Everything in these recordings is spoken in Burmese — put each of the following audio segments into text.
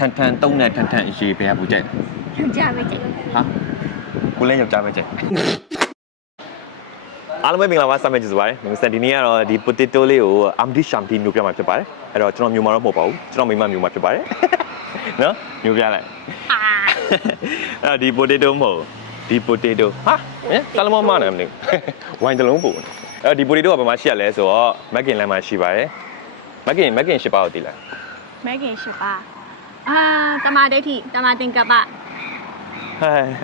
ထန်ထန်တုံးနဲ့ထန်ထန်အရေးဘယ်ဟာပူကြိုက်လဲယောက်ျားပဲကြိုက်ဟာကိုလည်းယောက်ျားပဲကြိုက်အားလုံးပဲမင်္ဂလာပါဆမ်မက်ဂျစ်ပါတယ်မင်္ဂလာဒီနေ့ကတော့ဒီ potato လေးကို amdi shamti မျိုးပြမှာဖြစ်ပါတယ်အဲ့တော့ကျွန်တော်မျိုးမှာတော့မဟုတ်ပါဘူးကျွန်တော်မိမမျိုးမှာဖြစ်ပါတယ်နော်မျိုးပြလိုက်အာအဲ့တော့ဒီ potato မဟုတ်ဒီ potato ဟာဟင်ကလမမနာမလို့ဝိုင်းတစ်လုံးပို့အဲ့တော့ဒီ potato ကဘယ်မှာရှိရလဲဆိုတော့မက်ကင်လမ်းမှာရှိပါတယ်မက်ကင်မက်ကင်ရှစ်ပါကိုတည်လားမဲခင်ရှိပါ အာတမဒိဋ္ဌိတမတင်ကပ္ပ ဟဲ့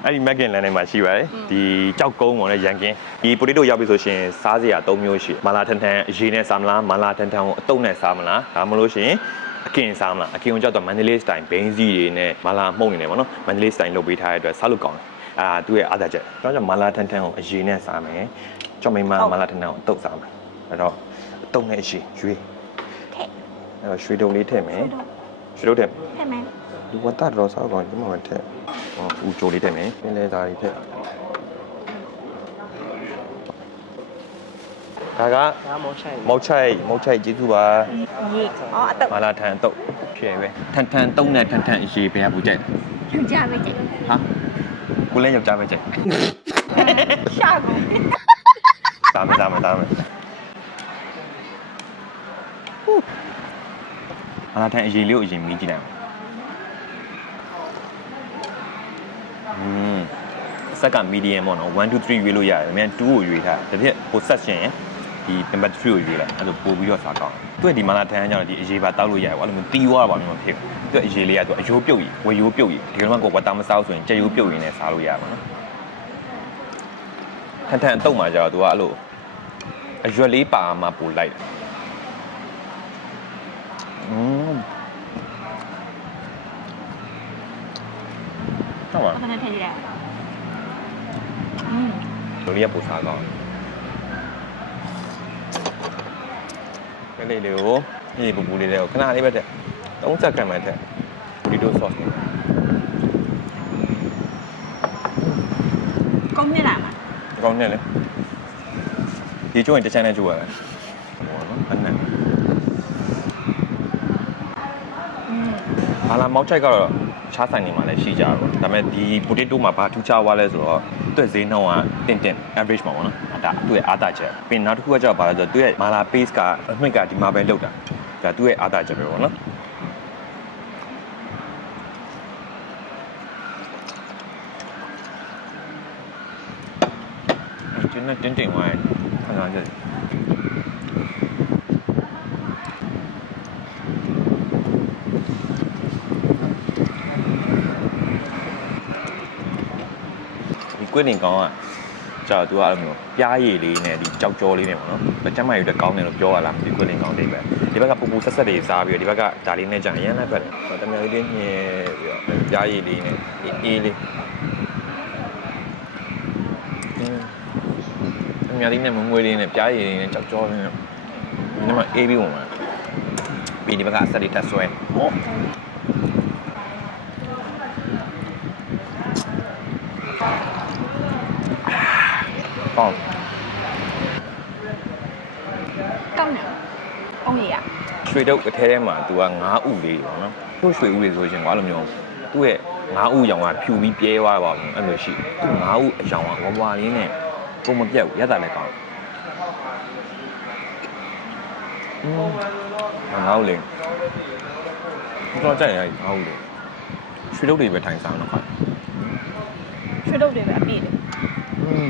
အဲ့ဒီမက်ကင်လန်ထဲမှာရှိပါတယ်อืม ဒီကြောက်ကုန်းပေါ်နဲ့ရန်ကင်းဒီပိုတေတိုရောက်ပြီဆိုရှင်စားစရာ၃မျိုးရှိတယ်မလာထန်ထန်အရေးနဲ့စားမလားမလာထန်ထန်ကိုအတုံးနဲ့စားမလားဒါမှမဟုတ်ရှင်အကင်စားမလားအကင်ကိုကြောက်တော့မန္တလေးစတိုင်ဘိန်းစီတွေနဲ့မလာမှုန့်နေတယ်ပေါ့နော်မန္တလေးစတိုင်လုပ်ပေးထားတဲ့အတွက်စားလို့ကောင်းတယ်အာသူ့ရဲ့အားသာချက်ကျွန်တော်ကမလာထန်ထန်ကိုအရေးနဲ့စားမယ်ကျွန်တော်မိမမလာထန်ထန်ကိုအတုံးစားမယ်အဲ့တော့အတုံးနဲ့အရေးရွေးထက်အဲ့တော့ရွှေတုံလေးထည့်မယ် ရွှေတုံထည့်ထက်မဲဒီဝတ်တာတော့စားကောင်းဒီမှာထက်ဟောဦးချိုလေးထည့်မယ်ပင်လဲသားလေးထည့်ဒါကဒါမောချိုင်မောက်ချိုက်မောက်ချိုက်ကျေးဇူးပါရေအော်အတော့မလာထန်တော့ဖြဲပဲထန်ထန်တုံးနဲ့ထန်ထန်အရေးဘယ်ဟာပူကြိုက်လဲယောက်ျားပဲကြိုက်ဟာကိုလည်းယောက်ျားပဲကြိုက်ရှာကုန်ဒါမယ်ဒါမယ်ဒါမယ် မလာထန်အရေးလေးကိုအရင်မီးကြည့်လိုက်อืมစက်က medium ပေါ့နော်1 2 3ရွေးလို့ရတယ်။အမြန်2ကိုရွေးထားတယ်။ဒါဖြင့်ကိုဆက်ရှင်ဒီ number 3ကိုရွေးလိုက်။အဲ့လိုပို့ပြီးတော့စားကောင်းတယ်။သူကဒီမလာထန်းကျတော့ဒီအရေးပါတောက်လို့ရတယ်။အဲ့လိုမျိုးတီးသွားတာပါမျိုးမဖြစ်ဘူး။သူကအရေးလေးကသူအယိုးပြုတ်ကြီးဝေယိုးပြုတ်ကြီးဒီလိုမှကိုဝတ်တာမစားဘူးဆိုရင်ကြက်ယိုးပြုတ်ရင်းနဲ့စားလို့ရပါတော့။ထန်ထန်အတုံးမှာကျတော့သူကအဲ့လိုအရွက်လေးပါမှပို့လိုက်တယ်။ อืมဟုတ်ပါ ဘာနဲ့ထည့်ကြည့်ရอืม လူလေးကပူစားကောင်းကလေးလေးကိုဒီပူပူလေးလေးကိုခဏလေးပဲတက်30စက္ကန့်ပဲတက်ဗီဒီယိုဆော့စ် ကုန်းနေလာမှာ ကောင်းနေလေဒီကျိုးရင်တစ်ချမ်းနဲ့ကျိုးရတယ်ဟောနော်အန ဘာလာမောက်ချိုက်ကတော့ချားဆိုင်နေမှာလည်းရှိကြတော့ဒါပေမဲ့ဒီ potato မှာဘာထူးခြားသွားလဲဆိုတော့သူ့ဈေးနှုန်းကတင့်တင့် average မှာပေါ့နော်ဒါသူ့ရဲ့အားသာချက်ပြီးနောက်တစ်ခုကကျတော့ဘာလဲဆိုတော့သူ့ရဲ့မာလာ pace ကအမှိတ်ကဒီမှာပဲလောက်တာဒါသူ့ရဲ့အားသာချက်ပဲပေါ့နော်ကျင်းနဲ့တင်းတင်းဝိုင်းခံစားချက် ကွင်းနေကောင်းอ่ะကြာသူကအဲ့လိုမျိုးပြားရည်လေးနဲ့ဒီကြောက်ကြောလေးနဲ့ပေါ့နော်။ကျမ်းမာရေးအတွက်ကောင်းတယ်လို့ပြောရလားမသိဘူးကွင်းနေကောင်းတယ်ပဲ။ဒီဘက်ကပူပူဆက်ဆက်လေးစားပြီးတော့ဒီဘက်ကဒါလေးနဲ့ကြာရမ်းလိုက်ဖက်တယ်။တမန်လေးညင်ပြီးတော့ပြားရည်လေးနဲ့အေးအေးလေး။အင်းတမန်လေးနဲ့မမွေးလေးနဲ့ပြားရည်လေးနဲ့ကြောက်ကြောလေးနဲ့ဒီမှာအေးပြီးဝင်လာ။ပြီးဒီဘကအဆက်လေးတက်ဆွဲ။ဟော ကောင်းကောင်းတယ်အောင်ရရွှေတုပ်အထဲထဲမှာ तू က9ဥလေးပေါ့နော်သူ့ရွှေဥလေးဆိုရှင်ကွာအဲ့လိုမျိုးသူ့ရဲ့9ဥရောင်ကဖြူပြီးပြဲသွားပါဘူးအဲ့လိုရှိသူ့9ဥအရောင်ကဝါဝါလေးနဲ့ကိုမပြတ်ဘူးရတာလည်းကောင်းငါ့လေတော့ကြိုက်ရိုက်ငါ့လေရွှေတုပ်တွေပဲထိုင်စားတော့ခါရွှေတုပ်တွေပဲအပြည့်တယ်อืม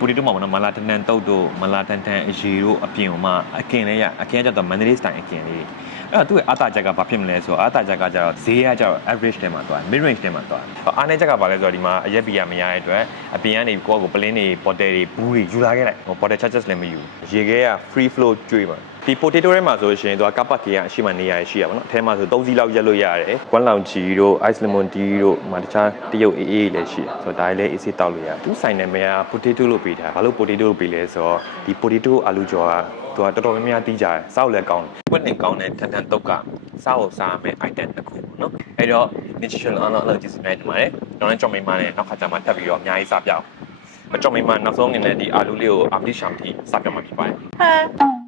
potato မှာပေါ့နော်မလာတန်တန်တုတ်တို့မလာတန်တန်အရေတို့အပြင်မှာအကင်လေးရအကင်ကကျတော့ Mandalay style အကင်လေးအဲ့တော့သူ့ရဲ့အတာချက်ကဘာဖြစ်မလဲဆိုတော့အတာချက်ကကျတော့ဈေးကကျတော့ average ထဲမှာသွား mid range ထဲမှာသွားအားနေချက်ကဘာလဲဆိုတော့ဒီမှာအရက်ဘီယာမရတဲ့အတွက်အပြင်ကနေကိုယ့်ကိုပလင်းတွေ bottle တွေဘူးတွေယူလာခဲ့လိုက်ဟို bottle charges လည်းမယူရေခဲက free flow ကျွေးပါဒီ potato ထဲမှာဆိုရှင်သူကကပ်ပတ်ကေကအရှိမှနေရရှိရပါတော့အထဲမှာဆို3စီးလောက်ရက်လို့ရတယ်ကွမ်းလောင်ချီတို့ ice lemon tea တို့မှာတခြားတရုတ်အေးအေးလည်းရှိတယ်ဆိုတော့ဒါလည်းအေးစေးတောက်လို့ရတယ်သူဆိုင်နာမည်က potato လို့ပေးထားဘာလို့ potato လို့ပေးလဲဆိုတော့ဒီ potato အာလူကျော်ကသူကတော်တော်များများတီးကြတယ်စောက်လည်းကောင်းတယ်ပွက်နေကောင်းတဲ့ထန်ထန်တုတ်ကစောက်ကိုစားမယ် item တစ်ခုပေါ့နော်အဲ့တော့ nutrition အလားအလာကျေးဇူးများတင်ပါတယ်ကျွန်တော်လည်းကြောင်မိမနဲ့နောက်ခါကျမှတက်ပြီးတော့အများကြီးစားပြအောင်အကြောင်မိမနောက်ဆုံးအနေနဲ့ဒီအာလူလေးကိုအာမတိရှောင်တီစားပြမှာဖြစ်ပါတယ်ဟဲ